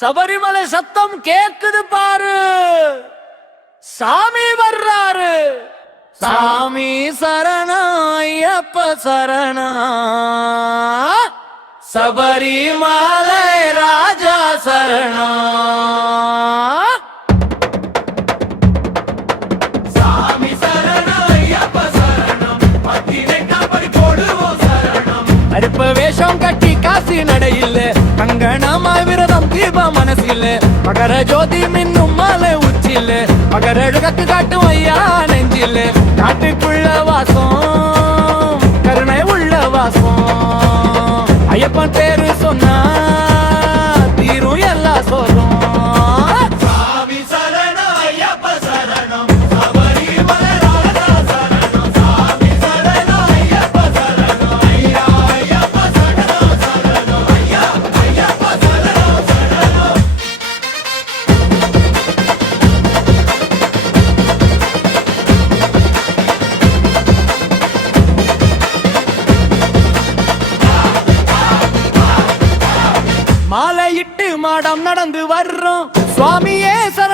சபரிமலை சத்தம் கேக்குது பாரு, சாமி வர்றாரு. சாமி சரணம் ஐயப்ப சரணம், சபரிமலை ராஜா சரணம். அருப்ப வேஷம் கட்டி காசி நடையில்ல, கங்கணமாய் விரதம் தீபம் மனசில்ல, மகர ஜோதி மின்னும் மாலை உச்சில்ல, மகர கத்து காட்டும் ஐயா நெஞ்சில்ல. காட்டுக்குள்ள வாசம் கருணை உள்ள வாசம், ஐயப்பன் பேரு சொன்னா தீரும் எல்லா சோகம். மாலையிட்டு மாடம் நடந்து வர்றோம், சுவாமியே சரணம்